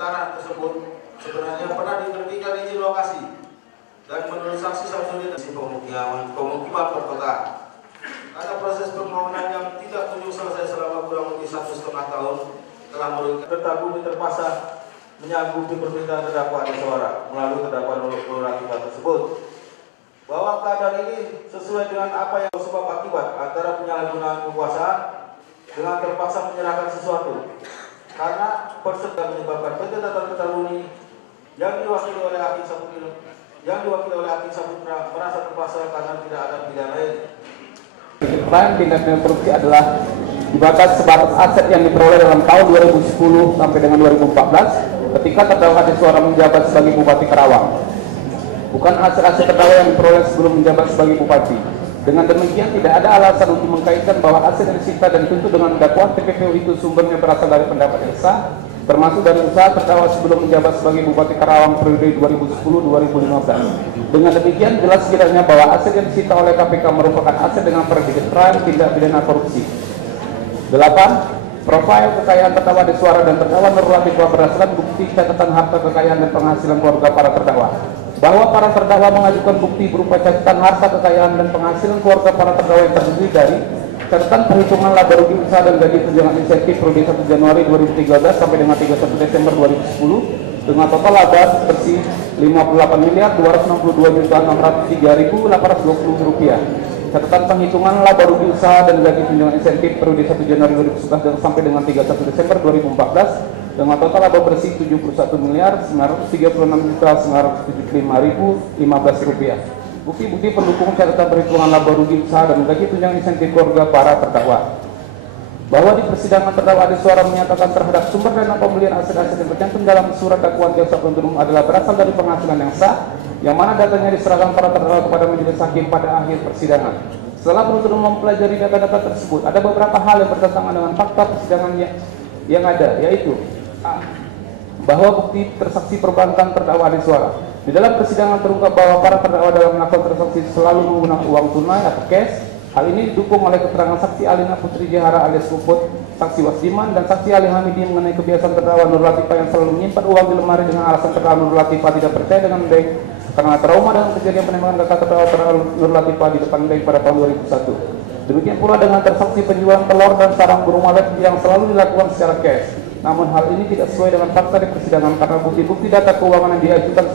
tanah tersebut sebenarnya pernah diterbitkan izin lokasi dan menurut saksi Samsudin di pemukiman perkotaan. Karena proses permohonan yang tidak kunjung selesai selama kurang lebih 1,5 tahun telah merugikan bumi terpaksa menyanggupi permintaan terdakwa Adiswara melalui terdakwa Nurul Latifah tersebut, bahwa keadaan ini sesuai dengan apa yang sebab akibat antara penyalahgunaan kekuasaan dengan terpaksa menyerahkan sesuatu, karena persetujuan menyebabkan PT Tata Terluni yang diwakili oleh Hakim Saputra merasa terpaksa karena tidak ada pilihan lain. Tindak pidana korupsi adalah dibatas sebatas aset yang diperoleh dalam tahun 2010 sampai dengan 2014 ketika terdakwa Adiswara menjabat sebagai Bupati Karawang, bukan aset-aset terdakwa yang diperoleh sebelum menjabat sebagai Bupati. Dengan demikian tidak ada alasan untuk mengkaitkan bahwa aset yang disita dan dituntut dengan dakwaan TPPU itu sumbernya berasal dari pendapat yang sah, termasuk dari usaha terdakwa sebelum menjabat sebagai Bupati Karawang periode 2010-2015. Dengan demikian jelas kiranya bahwa aset yang disita oleh KPK merupakan aset dengan predikat tindak pidana korupsi. 8. Profil kekayaan terdakwa Adiswara dan terdakwa Nurul Latifah berdasarkan bukti catatan harta kekayaan dan penghasilan keluarga para terdakwa. Bahwa para terdakwa mengajukan bukti berupa catatan harta kekayaan dan penghasilan keluarga para terdakwa yang terdiri dari catatan perhitungan laba rugi usaha dan gaji tunjangan insentif periode 1 Januari 2013 sampai dengan 31 Desember 2010 dengan total laba bersih Rp58.263.820 catatan penghitungan laba rugi usaha dan gaji tunjangan insentif periode 1 Januari 2011 sampai dengan 31 Desember 2014 dengan total laba bersih Rp71.936.975.015. Bukti-bukti pendukung catatan perhitungan laba rugi usaha dan gaji tunjangan insentif keluarga para terdakwa. Bahwa di persidangan terdakwa Adiswara menyatakan terhadap sumber dana pembelian aset-aset yang tercantum dalam surat dakwaan jaksa penuntut umum adalah berasal dari penghasilan yang sah, yang mana datanya diserahkan para terdakwa kepada majelis hakim pada akhir persidangan. Setelah penuntut umum mempelajari data-data tersebut, ada beberapa hal yang bertentangan dengan fakta persidangan yang ada, yaitu A. Bahwa bukti transaksi perbankan terdakwa Adiswara. Di dalam persidangan terungkap bahwa para terdakwa dalam melakukan transaksi selalu menggunakan uang tunai atau cash. Hal ini didukung oleh keterangan saksi Alina Putri Jahara alias Puput, saksi Wasdiman, dan saksi Ali Hamidi mengenai kebiasaan terdakwa Nurul Latifah yang selalu menyimpan uang di lemari dengan alasan terdakwa Nurul Latifah tidak percaya dengan bank karena trauma dengan kejadian penembakan kakak terdakwa Nurul Latifah di depan bank pada tahun 2001. Demikian pula dengan transaksi penjualan telur dan sarang burung walet yang selalu dilakukan secara cash. Namun hal ini tidak sesuai dengan fakta di persidangan karena bukti-bukti data keuangan yang diajukan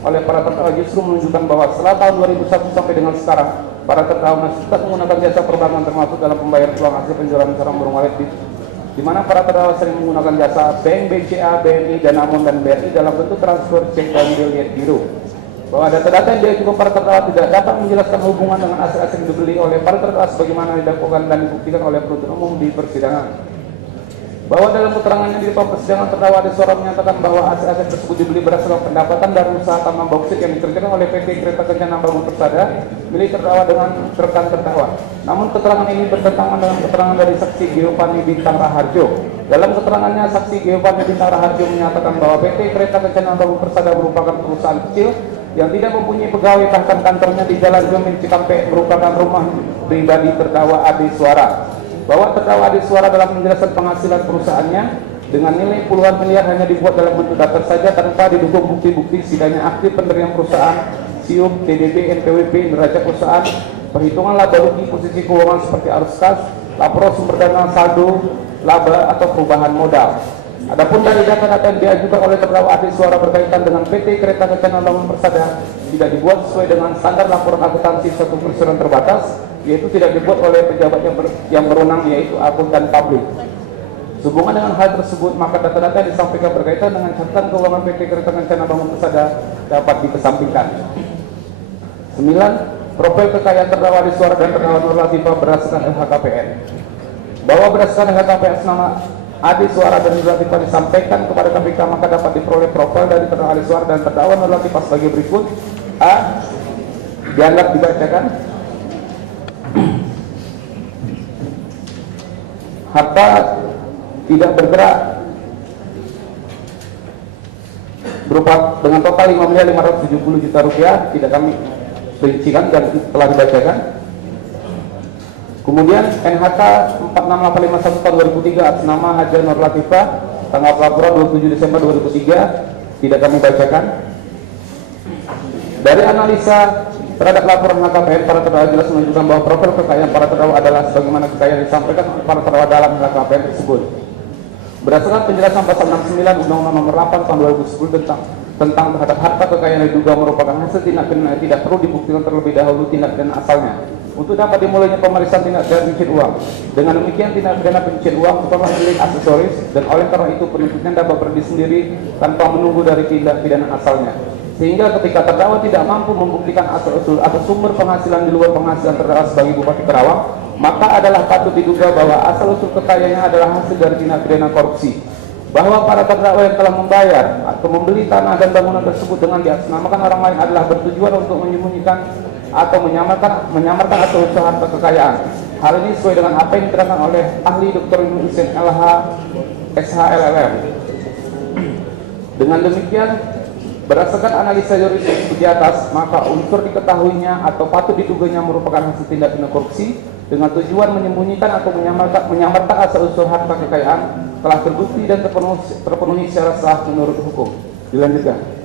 oleh para terdakwa justru menunjukkan bahwa setelah tahun 2001 sampai dengan sekarang para terdakwa masih tetap menggunakan jasa perbankan termasuk dalam pembayaran uang hasil penjualan sarang burung walet di mana para terdakwa sering menggunakan jasa bank, BCA, BNI, Danamon, dan BRI dalam bentuk transfer cek dan biliet biru. Bahwa data-data yang diajukan para terdakwa tidak dapat menjelaskan hubungan dengan aset-aset yang dibeli oleh para terdakwa sebagaimana didakwakan dan dibuktikan oleh penuntut umum di persidangan. Bahwa dalam keterangannya di depan persidangan terdakwa Adiswara menyatakan bahwa aset-aset tersebut dibeli berdasarkan pendapatan dari usaha tambang bauksit yang dikerjakan oleh PT Kereta Kencana Bangun Persada milik terdakwa dengan rekan terdakwa. Namun keterangan ini bertentangan dengan keterangan dari saksi Giovanni Bintang Raharjo. Dalam keterangannya, saksi Giovanni Bintang Raharjo menyatakan bahwa PT Kereta Kencana Bangun Persada merupakan perusahaan kecil yang tidak mempunyai pegawai, bahkan kantornya di Jalan Jomin Cikampek merupakan rumah pribadi terdakwa Adiswara. Bahwa terdakwa Adiswara dalam menjelaskan penghasilan perusahaannya dengan nilai puluhan miliar hanya dibuat dalam bentuk daftar saja tanpa didukung bukti-bukti sidangnya aktif penerimaan perusahaan, SIUP, TDB, NPWP, neraca perusahaan, perhitungan laba rugi, posisi keuangan seperti arus kas, laporan sumber dana, saldo, laba atau perubahan modal. Adapun dari data-data yang diajukan oleh terdakwa Adiswara berkaitan dengan PT Kereta Kencana Bangun Persada tidak dibuat sesuai dengan standar laporan akuntansi suatu perusahaan terbatas, yaitu tidak dibuat oleh pejabat yang berwenang yaitu akuntan publik. Sehubungan dengan hal tersebut, maka data-data yang disampaikan berkaitan dengan catatan keuangan PT Kereta Kencana Bangun Persada dapat dikesampingkan. 9. Profil kekayaan terdakwa Adiswara dan terdakwa Nurul Latifah berdasarkan LHKPN. Bahwa berdasarkan LHKPN nama Adiswara dan Nurul Latifah disampaikan kepada KPK, maka dapat diperoleh profil dari terdakwa Adiswara dan terdakwa Nurul Latifah sebagai berikut. A. Dianggap dibacakan. Harta tidak bergerak berupa dengan total Rp5.570.000.000 tidak kami rincikan dan telah dibacakan. Kemudian NHK 46851 tahun 2003 atas nama Haja Nurul Latifah tanggal pelaporan 27 Desember 2003 tidak kami bacakan. Dari analisa terhadap laporan LHKPN, para terdakwa jelas menunjukkan bahwa profil kekayaan para terdakwa adalah sebagaimana kekayaan disampaikan oleh para terdakwa dalam LHKPN tersebut. Berdasarkan penjelasan pasal 69 Undang-Undang Nomor 8 Tahun 2010 tentang terhadap harta kekayaan yang diduga merupakan hasil tindak pidana, tidak perlu dibuktikan terlebih dahulu tindak pidana asalnya untuk dapat dimulainya pemeriksaan tindak pidana pencucian uang. Dengan demikian, tindak pidana pencucian uang merupakan delik aksesoris, dan oleh karena itu penuntutnya dapat berdiri sendiri tanpa menunggu dari tindak pidana asalnya. Sehingga ketika terdakwa tidak mampu membuktikan asal-usul atau sumber penghasilan di luar penghasilan terdakwa sebagai Bupati Karawang, maka adalah patut diduga bahwa asal-usul kekayaannya adalah hasil dari tindak pidana korupsi. Bahwa para terdakwa yang telah membayar atau membeli tanah dan bangunan tersebut dengan diatasnamakan orang lain adalah bertujuan untuk menyembunyikan atau menyamarkan asal-usul harta kekayaan. Hal ini sesuai dengan apa yang diterangkan oleh ahli Dr. Hussein LH SHLLM. Dengan demikian, berdasarkan analisa yuridis di atas, maka unsur diketahuinya atau patut diduganya merupakan hasil tindak pidana korupsi dengan tujuan menyembunyikan atau menyamarkan asal-usul harta kekayaan telah terbukti dan terpenuhi secara sah menurut hukum. Dilanjutkan.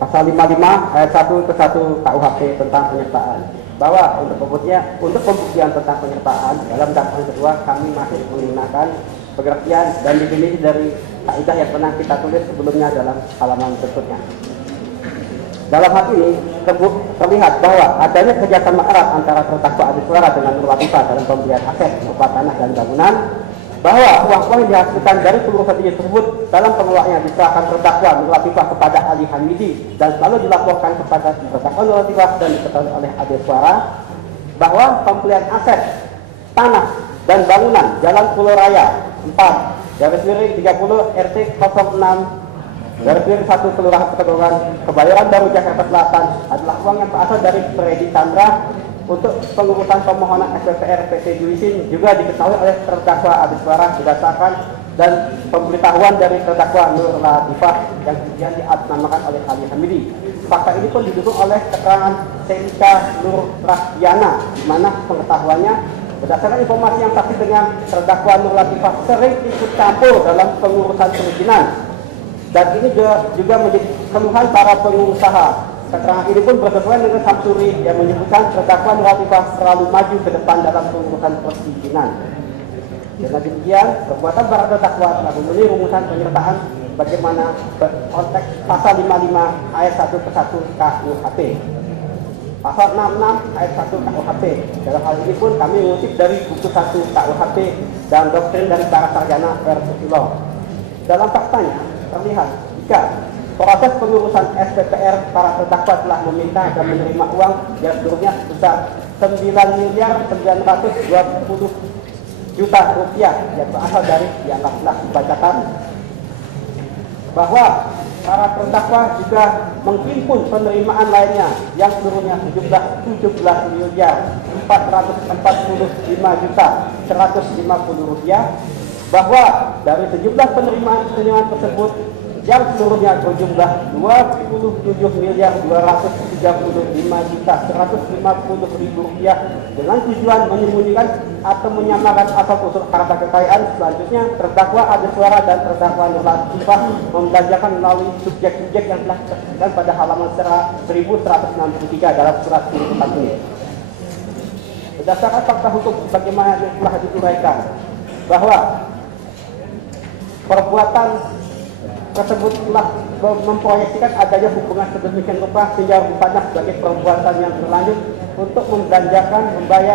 Pasal 55 ayat 1 ke 1 KUHP tentang penyertaan, bahwa untuk pembuktian tentang penyertaan dalam dakwaan kedua kami masih menggunakan pengertian dan definisi dari kaidah yang pernah kita tulis sebelumnya dalam halaman berikutnya. Dalam hal ini terlihat bahwa adanya kerjasama erat antara terdakwa Adi Suara dengan Nur Latifah dalam pembelian aset berupa tanah dan bangunan, bahwa uang-uang yang dihasilkan dari seluruh strategi tersebut dalam pengelolaannya diserahkan terdakwa Nur Latifah kepada Ali Hamidi dan selalu dilaporkan kepada terdakwa Nur Latifah dan diketahui oleh Adi Suara, bahwa pembelian aset tanah dan bangunan Jalan Pulau Raya 4/30 RT 06 garis 1 Kelurahan Petegongan, Kebayoran Baru, Jakarta Selatan adalah uang yang berasal dari Freddy Chandra untuk pengurusan permohonan SPPR PT Juisin, juga diketahui oleh terdakwa Adi Suara berdasarkan dan pemberitahuan dari terdakwa Nur Latifah yang kemudian diatasnamakan oleh Ali Hamidi. Fakta ini pun didukung oleh keterangan Selika Nur Rahdiana, di mana pengetahuannya berdasarkan informasi yang saksi dengan terdakwa Nur Latifah sering ikut campur dalam pengurusan perizinan, dan ini juga menjadi keluhan para pengusaha. Keterangan ini pun bersesuaian dengan Samsuri yang menyebutkan terdakwa Nur Latifah selalu maju ke depan dalam pengurusan perizinan. Dengan demikian, perbuatan para terdakwa telah memenuhi rumusan penyertaan bagaimana konteks pasal 55 ayat 1 ke 1 KUHP. Pasal 66 ayat 1 KUHP. Dalam hal ini pun kami mengutip dari buku 1 KUHP dan doktrin dari para sarjana Persusilo. Dalam faktanya terlihat jika proses pengurusan SPPR para terdakwa telah meminta dan menerima uang yang seluruhnya sebesar 9.920 juta rupiah yang berasal dari yang telah dibacakan, bahwa para terdakwa juga menghimpun penerimaan lainnya yang seluruhnya sejumlah 17.445 juta 150 rupiah, bahwa dari sejumlah penerimaan tersebut yang seluruhnya berjumlah 27.235 juta 150.000 rupiah dengan tujuan menyembunyikan atau menyamarkan asal-usul harta kekayaan. Selanjutnya terdakwa Adi Suara dan terdakwa Nur Latifah membelanjakan melalui subjek-subjek yang telah disebutkan pada halaman 1163 dalam surat tuntutan ini. Berdasarkan fakta hukum sebagaimana yang telah diuraikan, bahwa perbuatan tersebut telah memproyeksikan adanya hubungan sedemikian rupa sehingga rupanya sebagai perbuatan yang berlanjut untuk membelanjakan membayar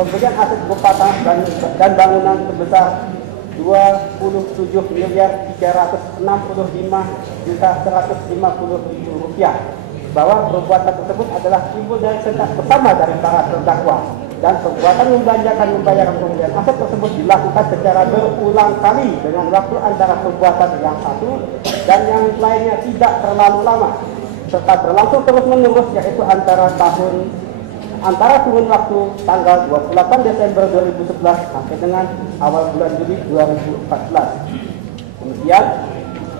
pembelian aset berupa tanah dan bangunan sebesar 27.365.150.000 rupiah, bahwa perbuatan tersebut adalah timbul dari secara bersama dari para terdakwa, dan perbuatan membelanjakan membayar pembelian aset tersebut dilakukan secara berulang kali dengan waktu antara perbuatan yang satu dan yang lainnya tidak terlalu lama, serta berlangsung terus-menerus, yaitu antara kurun waktu tanggal 28 Desember 2011 sampai dengan awal bulan Juli 2014. Kemudian,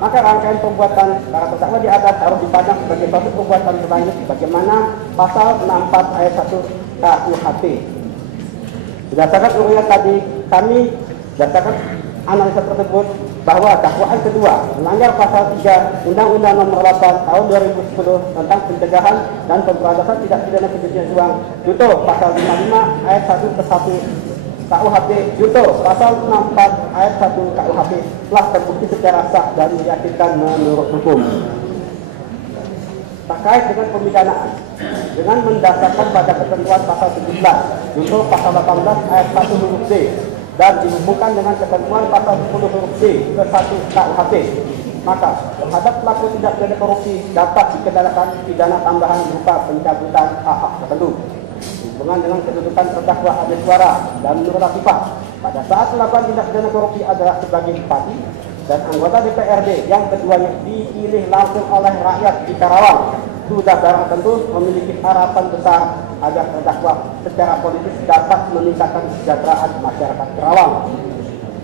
maka rangkaian perbuatan para terdakwa di atas harus dipandang sebagai suatu perbuatan berlanjut bagaimana pasal 64 ayat 1 KUHP. Berdasarkan uraian tadi, kami Berdasarkan analisa tersebut, bahwa dakwaan kedua melanggar pasal 3 Undang-Undang Nomor 8 Tahun 2010 tentang pencegahan dan pemberantasan tindak pidana pencucian uang, junto pasal 55 ayat 1 ke 1 KUHP, junto pasal 64 ayat 1 KUHP telah terbukti secara sah dan meyakinkan menurut hukum. Terkait dengan pemidanaan, dengan mendasarkan pada ketentuan pasal 17 junto pasal 18 ayat 1 huruf D dan dihubungkan dengan ketentuan pasal 10 huruf D ke 1 KUHP, maka terhadap pelaku tindak pidana korupsi dapat dikenakan pidana tambahan berupa pencabutan hak-hak tertentu. Hubungan dengan kedudukan terdakwa Ade Suara dan Nur Latifah pada saat melakukan tindak pidana korupsi adalah sebagai bupati dan anggota DPRD yang keduanya dipilih langsung oleh rakyat di Karawang, sudah barang tentu memiliki harapan besar agar terdakwa secara politis dapat meningkatkan kesejahteraan masyarakat Karawang.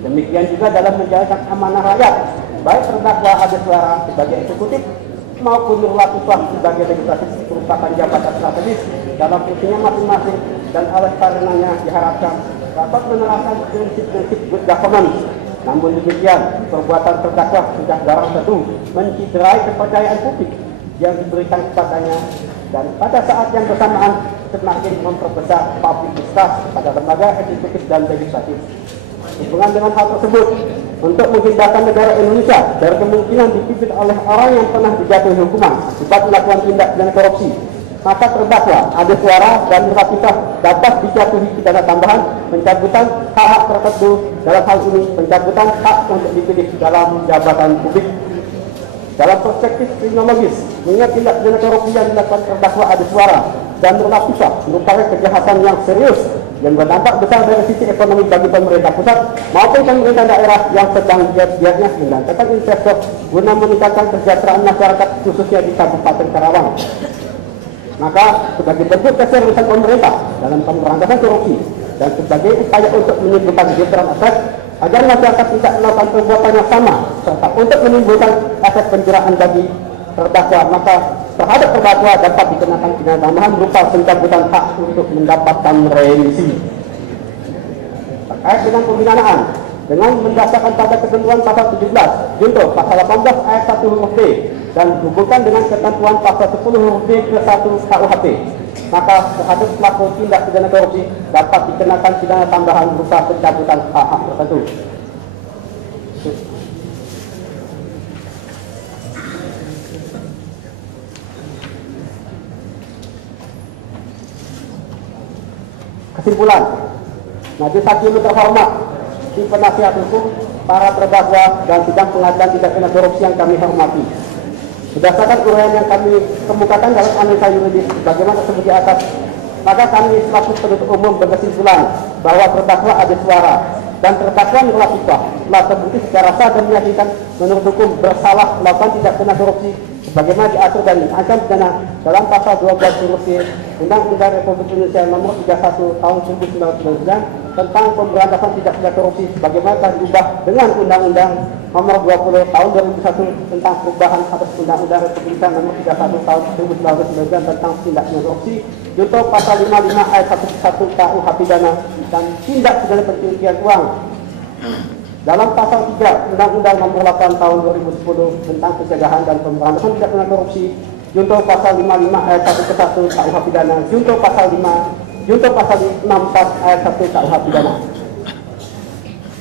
Demikian juga dalam menjalankan amanah rakyat, baik terdakwa Ade Suara sebagai eksekutif maupun Nur Latifah sebagai legislatif merupakan jabatan strategis dalam fungsinya masing-masing, dan oleh karenanya diharapkan dapat menerapkan prinsip-prinsip good governance. Namun demikian, perbuatan terdakwa sudah barang tentu menciderai kepercayaan publik yang diberikan kepadanya, dan pada saat yang bersamaan semakin memperbesar public distrust pada lembaga eksekutif dan legislatif. Hubungan dengan hal tersebut, untuk menghindarkan negara Indonesia dari kemungkinan dipimpin oleh orang yang pernah dijatuhi hukuman akibat melakukan tindak pidana korupsi, maka terdakwa Ade Suara dan Nur Latifah dapat dijatuhi pidana tambahan pencabutan hak-hak tertentu, dalam hal ini pencabutan hak untuk dipilih dalam jabatan publik. Dalam perspektif kriminologis, mengingat tindak pidana korupsi yang dilakukan terdakwa Ade Suara dan Nur Latifah merupakan kejahatan yang serius yang berdampak besar dari sisi ekonomi bagi pemerintah pusat maupun pemerintah daerah yang sedang giat-giatnya mendatangkan investor guna meningkatkan kesejahteraan masyarakat khususnya di Kabupaten Karawang. Maka sebagai bentuk keseriusan pemerintah dalam pemberantasan korupsi dan sebagai upaya untuk menimbulkan kesejahteraan efek agar masyarakat tidak melakukan perbuatan yang sama, serta untuk menimbulkan efek penjeraan bagi terdakwa, maka terhadap terdakwa dapat dikenakan pidana tambahan berupa pencabutan hak untuk mendapatkan remisi. Terkait dengan pemidanaan, dengan mendasarkan pada ketentuan pasal 17 junto pasal 18 ayat 1 huruf D dan dihubungkan dengan ketentuan pasal 10 huruf D ke 1 KUHP, maka terhadap pelaku tindak pidana korupsi dapat dikenakan pidana tambahan berupa pencabutan hak-hak tertentu. Kesimpulan, majelis hakim terhormat, tim penasihat hukum, para terdakwa dan sidang pengadilan tindak pidana korupsi yang kami hormati. Berdasarkan uraian yang kami kemukakan dalam analisa yuridis bagaimana tersebut di atas, maka kami selaku penuntut umum berkesimpulan bahwa terdakwa Ade Suara dan terdakwa Nur Latifah telah terbukti secara sah dan meyakinkan menurut hukum bersalah melakukan tindak pidana korupsi sebagaimana diatur dan diancam pidana dalam pasal 12 huruf C Undang-Undang Republik Indonesia Nomor 31 Tahun 1999 tentang pemberantasan tindak pidana korupsi sebagaimana telah diubah dengan Undang-Undang Nomor 20 Tahun 2001 tentang perubahan atas Undang-Undang Republik Indonesia Nomor 31 Tahun 1999 tentang tindak pidana korupsi, junto pasal 55 ayat 1 KUH pidana dan tindak pidana pencucian uang. Dalam pasal 3 Undang-Undang Nomor 8 Tahun 2010 tentang pencegahan dan pemberantasan tindak pidana korupsi, junto pasal 55 ayat 1 ke 1 KUH pidana, junto pasal 64 ayat 1 KUH pidana.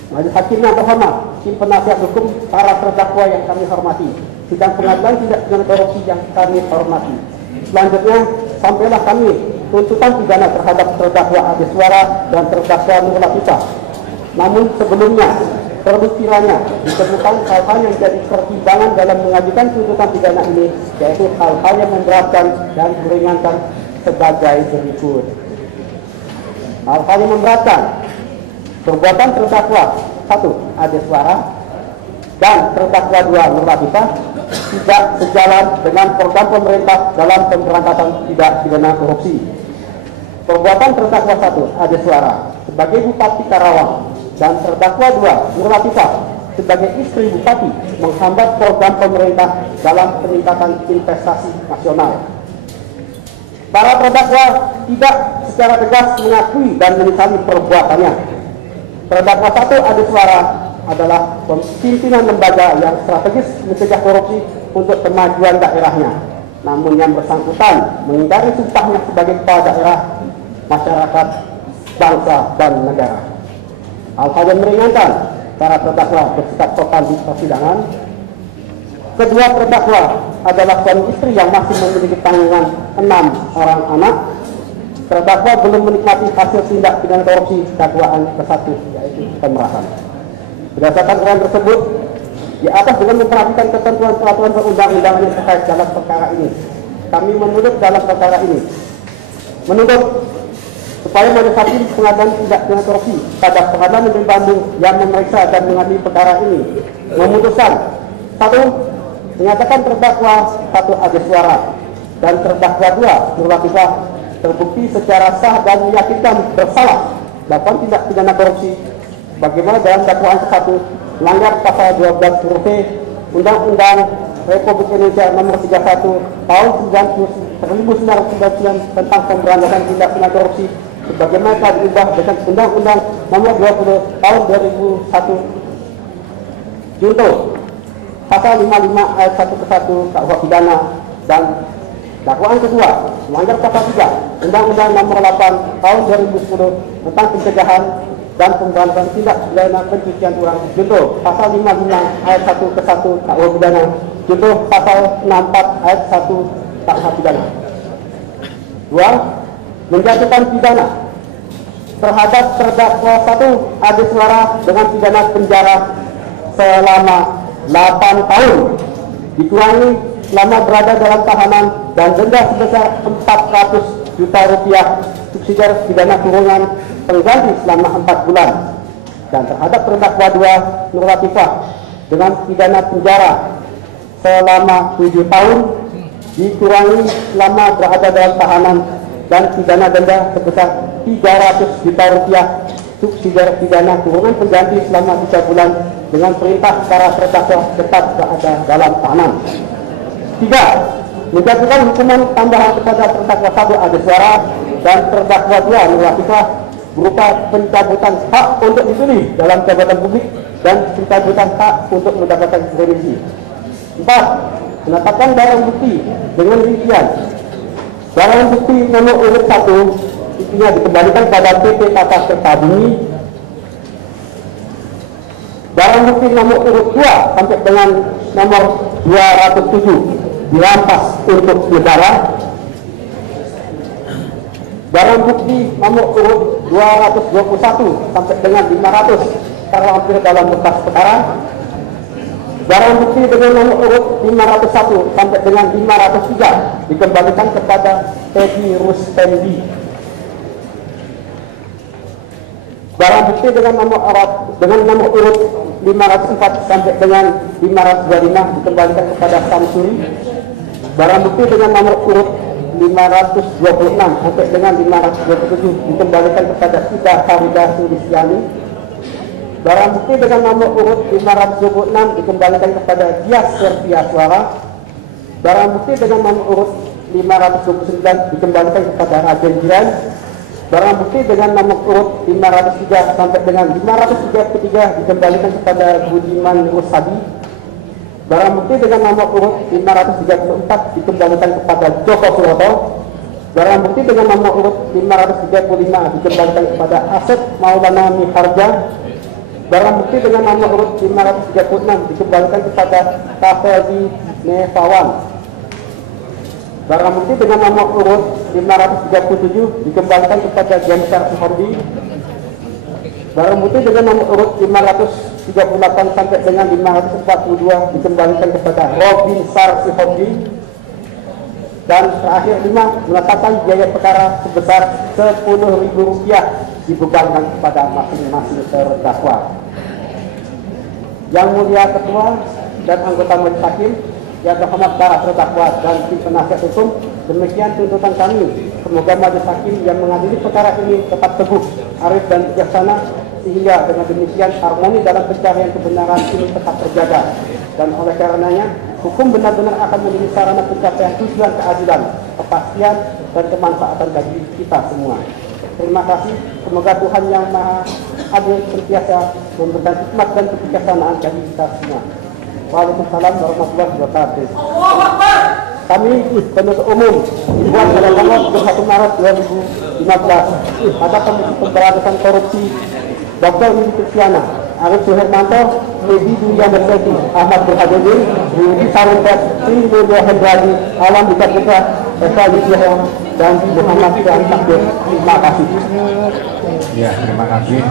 Majelis hakim yang terhormat, tim penasihat hukum, para terdakwa yang kami hormati, sidang pengadilan tindak pidana korupsi yang kami hormati. Selanjutnya, sampailah kami tuntutan pidana terhadap terdakwa Ade Suara dan terdakwa Nur Latifah. Namun sebelumnya, perlu kiranya ditemukan hal-hal yang jadi pertimbangan dalam mengajukan tuntutan pidana ini, yaitu hal-hal yang memberatkan dan meringankan sebagai berikut. Hal-hal yang memberatkan: perbuatan terdakwa 1 Ade Suara dan terdakwa 2 Nur Latifah tidak sejalan dengan program pemerintah dalam pemberantasan tindak pidana korupsi. Perbuatan terdakwa 1 Ade Suara sebagai Bupati Karawang dan terdakwa 2 Nur Latifah sebagai istri bupati menghambat program pemerintah dalam peningkatan investasi nasional. Para terdakwa tidak secara tegas mengakui dan menyesali perbuatannya. Terdakwa 1 Adi Suara adalah pimpinan lembaga yang strategis mencegah korupsi untuk kemajuan daerahnya. Namun yang bersangkutan mengingkari sumpahnya sebagai kepala daerah, masyarakat, bangsa, dan negara. Hal-hal yang meringankan para terdakwa bersikap sopan di persidangan. Kedua terdakwa adalah suami istri yang masih memiliki tanggungan 6 orang anak. Terdakwa belum menikmati hasil tindak pidana korupsi dakwaan ke-1, yaitu pemerasan. Berdasarkan uraian tersebut, di atas dengan memperhatikan ketentuan peraturan perundang-undangan yang terkait dalam perkara ini, kami menuntut dalam perkara ini menuntut supaya majelis hakim pengadilan tindak pidana korupsi pada Pengadilan Negeri Bandung yang memeriksa dan mengadili perkara ini memutuskan: 1. Menyatakan terdakwa 1 Adi Suara dan terdakwa 2 Nur Latifah terbukti secara sah dan meyakinkan bersalah melakukan tindak pidana korupsi bagaimana dalam dakwaan ke-1 melanggar pasal 12 huruf B Undang-Undang Republik Indonesia Nomor 31 Tahun 1999 tentang pemberantasan tindak pidana korupsi sebagaimana telah diubah dengan Undang-Undang Nomor 20 Tahun 2001 junto pasal 55 ayat 1 ke 1 KUH pidana. Dan dakwaan kedua melanggar pasal 3 Undang-Undang Nomor 8 Tahun 2010 tentang pencegahan dan pemberantasan tindak pidana pencucian uang junto pasal 55 ayat 1 ke 1 KUH pidana junto pasal 64 ayat 1 KUH pidana. 2. Menjatuhkan pidana terhadap terdakwa 1 Adi Suara dengan pidana penjara selama 8 tahun dikurangi selama berada dalam tahanan dan denda sebesar 400 juta rupiah subsidi pidana kurungan pengganti selama 4 bulan. Dan terhadap terdakwa 2 Nur Latifah dengan pidana penjara selama 7 tahun dikurangi selama berada dalam tahanan dan pidana denda sebesar 300 juta rupiah subsidi pidana kurungan pengganti selama 3 bulan dengan perintah para terdakwa tetap berada dalam tahanan. 3. Menjatuhkan hukuman tambahan kepada terdakwa 1 Adi Suara dan terdakwa 2 Nur Latifah berupa pencabutan hak untuk dipilih dalam jabatan publik dan pencabutan hak untuk mendapatkan remisi. 4. Menetapkan barang bukti dengan rincian. Barang bukti nomor urut 1 intinya dikembalikan pada PT Tata Serta Bumi. Barang bukti nomor urut 2 sampai dengan nomor 207 dirampas untuk negara. Barang bukti nomor urut 221 sampai dengan 500 terlampir dalam berkas perkara. Barang bukti dengan nomor urut 501 sampai dengan 503 dikembalikan kepada Teddy Rustendi. Barang bukti dengan nomor urut 504 sampai dengan 525 dikembalikan kepada Samsuri. Barang bukti dengan nomor urut 526 sampai dengan 527 dikembalikan kepada Sita Farida Sulistiani. Barang bukti dengan nomor urut 526 dikembalikan kepada Dias Sertia Suara. Barang bukti dengan nomor urut 529 dikembalikan kepada Raden Jiran. Barang bukti dengan nomor urut 503 sampai dengan 533 dikembalikan kepada Budiman Rusadi. Barang bukti dengan nomor urut 534 dikembalikan kepada Joko Suroto. Barang bukti dengan nomor urut 535 dikembalikan kepada Asep Maulana Miharja. Barang bukti dengan nomor urut 536 dikembalikan kepada Kafezi Nevawan. Barang bukti dengan nomor urut 537 dikembalikan kepada Jensar Suhordi. Barang bukti dengan nomor urut 538 sampai dengan 542 dikembalikan kepada Robin Sar Suhordi. Dan terakhir 5, menetapkan biaya perkara sebesar Rp10.000 dibebankan kepada masing-masing terdakwa. Yang mulia Ketua dan anggota Majelis Hakim yang terhormat para terdakwa dan tim penasihat hukum, demikian tuntutan kami. Semoga Majelis Hakim yang mengadili perkara ini tetap teguh, arif dan bijaksana, sehingga dengan demikian harmoni dalam pencarian kebenaran ini tetap terjaga. Dan oleh karenanya, hukum benar-benar akan menjadi sarana pencapaian tujuan keadilan, kepastian, dan kemanfaatan bagi kita semua. Terima kasih. Semoga Tuhan Yang Maha hadir senantiasa memberikan hikmat dan kebijaksanaan bagi kita semua. Waalaikumsalam warahmatullahi wabarakatuh. Kami penuntut umum dibuat pada tanggal 21 Maret 2015 pada Komisi Pemberantasan Korupsi Dr. Widi Kristiana, Arif Suhermanto, Edi Duyan Berseti, Ahmad Burhanuddin, Rudi Sarumpet, Sri Mulyo Hendradi, Alam Bika Putra, Esa Yusyoho, dan Muhammad Syah Takdir. Terima kasih. Ya, terima kasih.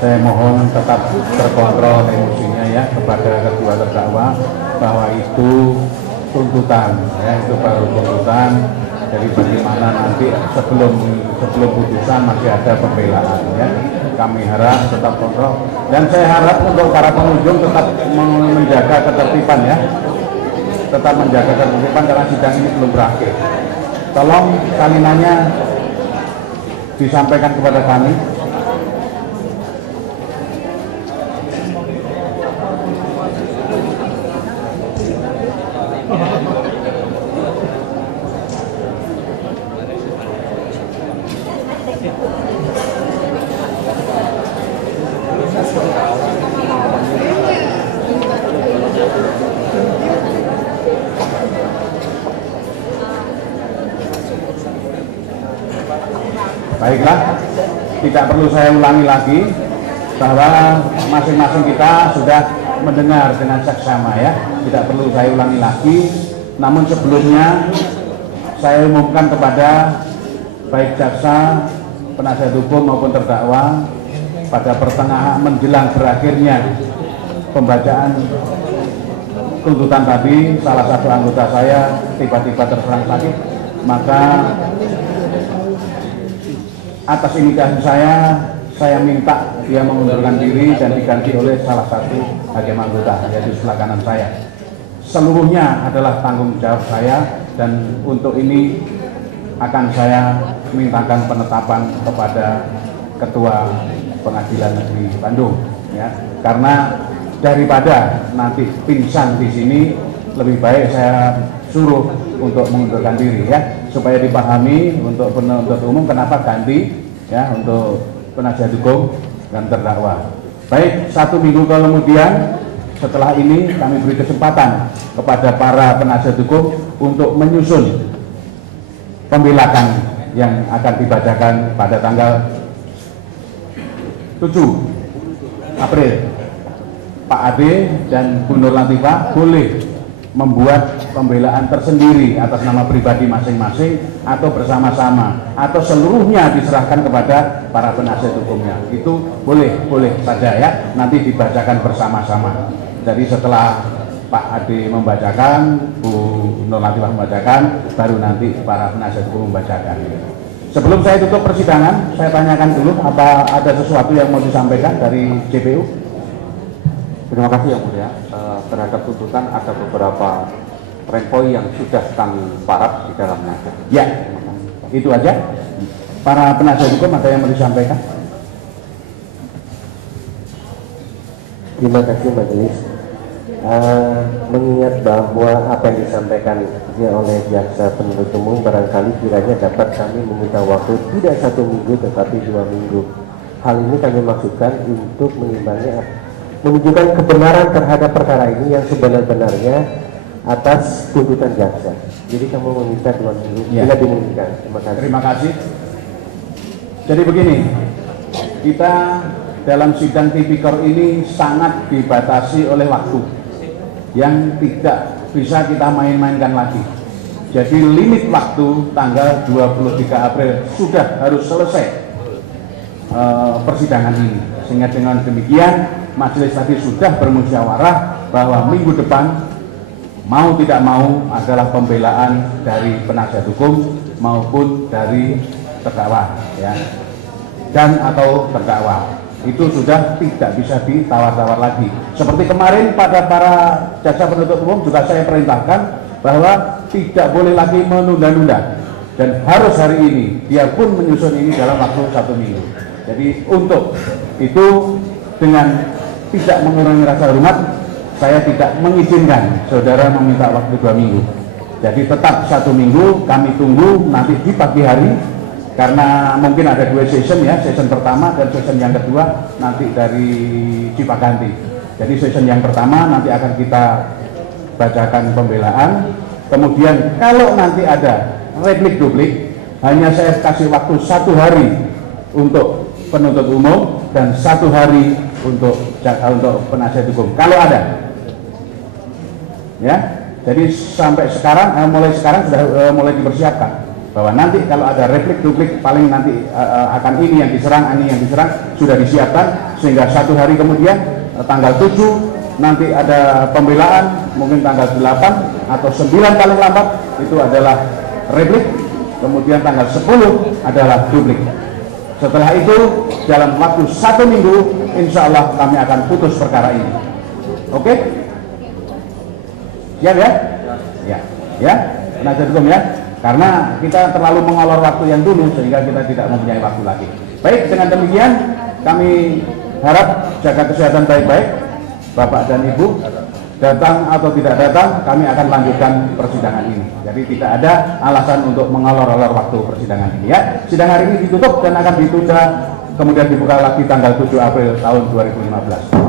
Saya mohon tetap terkontrol emosinya ya kepada kedua terdakwa bahwa itu tuntutan, ya itu baru tuntutan. Jadi bagaimana nanti sebelum putusan masih ada pembelaan ya. Kami harap tetap kontrol dan saya harap untuk para pengunjung tetap menjaga ketertiban ya. Tetap menjaga ketertiban karena sidang ini belum berakhir. Tolong salinannya disampaikan kepada kami. Baiklah, tidak perlu saya ulangi lagi bahwa masing-masing kita sudah mendengar dengan seksama ya. Tidak perlu saya ulangi lagi. Namun sebelumnya saya umumkan kepada baik jaksa, penasihat hukum maupun terdakwa pada pertengahan menjelang berakhirnya pembacaan tuntutan tadi, salah satu anggota saya tiba-tiba terserang sakit, maka atas indikasi saya minta dia mengundurkan diri dan diganti oleh salah satu hakim anggota, yaitu sebelah kanan saya. Seluruhnya adalah tanggung jawab saya dan untuk ini akan saya mintakan penetapan kepada Ketua Pengadilan Negeri Bandung, ya. Karena daripada nanti pingsan di sini, lebih baik saya suruh untuk mengundurkan diri ya, supaya dipahami untuk penuntut umum kenapa ganti ya untuk penasihat hukum dan terdakwa. Baik, 1 minggu kemudian setelah ini kami beri kesempatan kepada para penasihat hukum untuk menyusun pembelaan yang akan dibacakan pada tanggal 7 April. Pak Ade dan Bu Nur Latifah boleh membuat pembelaan tersendiri atas nama pribadi masing-masing atau bersama-sama atau seluruhnya diserahkan kepada para penasihat hukumnya. Itu boleh saja ya, nanti dibacakan bersama-sama. Jadi setelah Pak Ade membacakan, Bu Nur Latifah membacakan, baru nanti para penasihat hukum membacakan. Sebelum saya tutup persidangan, saya tanyakan dulu apa ada sesuatu yang mau disampaikan dari JPU. Terima kasih Yang Mulia. Terhadap tuntutan ada beberapa poin yang sudah kami paraf di dalamnya. Ya, itu aja. Para penasihat hukum ada yang mau disampaikan? Terima kasih majelis. Mengingat bahwa apa yang disampaikan oleh jaksa penuntut umum barangkali kiranya dapat kami meminta waktu tidak 1 minggu tetapi 2 minggu. Hal ini kami maksudkan untuk mengimbangi menunjukkan kebenaran terhadap perkara ini yang sebenar-benarnya atas tuntutan jaksa. Jadi kamu meminta 2 minggu, bila dimungkinkan. Terima kasih. Terima kasih. Jadi begini, kita dalam sidang tipikor ini sangat dibatasi oleh waktu yang tidak bisa kita main-mainkan lagi. Jadi limit waktu tanggal 23 April sudah harus selesai persidangan ini. Sehingga dengan demikian majelis tadi sudah bermusyawarah bahwa minggu depan mau tidak mau adalah pembelaan dari penasihat hukum maupun dari terdakwa ya, dan atau terdakwa. Itu sudah tidak bisa ditawar-tawar lagi. Seperti kemarin pada para jaksa penuntut umum juga saya perintahkan bahwa tidak boleh lagi menunda-nunda dan harus hari ini dia pun menyusun ini dalam waktu 1 minggu. Jadi untuk itu dengan tidak mengurangi rasa hormat, saya tidak mengizinkan saudara meminta waktu 2 minggu. Jadi tetap 1 minggu, kami tunggu nanti di pagi hari karena mungkin ada 2 session ya, session pertama dan session yang kedua nanti dari Cipaganti. Jadi session yang pertama nanti akan kita bacakan pembelaan, kemudian kalau nanti ada replik duplik, hanya saya kasih waktu 1 hari untuk penuntut umum dan 1 hari untuk penasihat hukum kalau ada ya. Jadi sampai sekarang mulai sekarang sudah mulai dipersiapkan bahwa nanti kalau ada replik duplik paling nanti akan ini yang diserang sudah disiapkan, sehingga 1 hari kemudian tanggal 7 nanti ada pembelaan, mungkin tanggal 8 atau 9 paling lambat itu adalah replik, kemudian tanggal 10 adalah duplik. Setelah itu dalam waktu 1 minggu insya Allah kami akan putus perkara ini. Oke? Siap ya? Ya, penasihat hukum ya, karena kita terlalu mengolor waktu yang dulu sehingga kita tidak mempunyai waktu lagi. Baik, dengan demikian kami harap jaga kesehatan baik-baik. Bapak dan Ibu, datang atau tidak datang, kami akan lanjutkan persidangan ini. Jadi tidak ada alasan untuk mengolor-olor waktu persidangan ini ya. Sidang hari ini ditutup dan akan ditunda, kemudian dibuka lagi tanggal 7 April tahun 2015.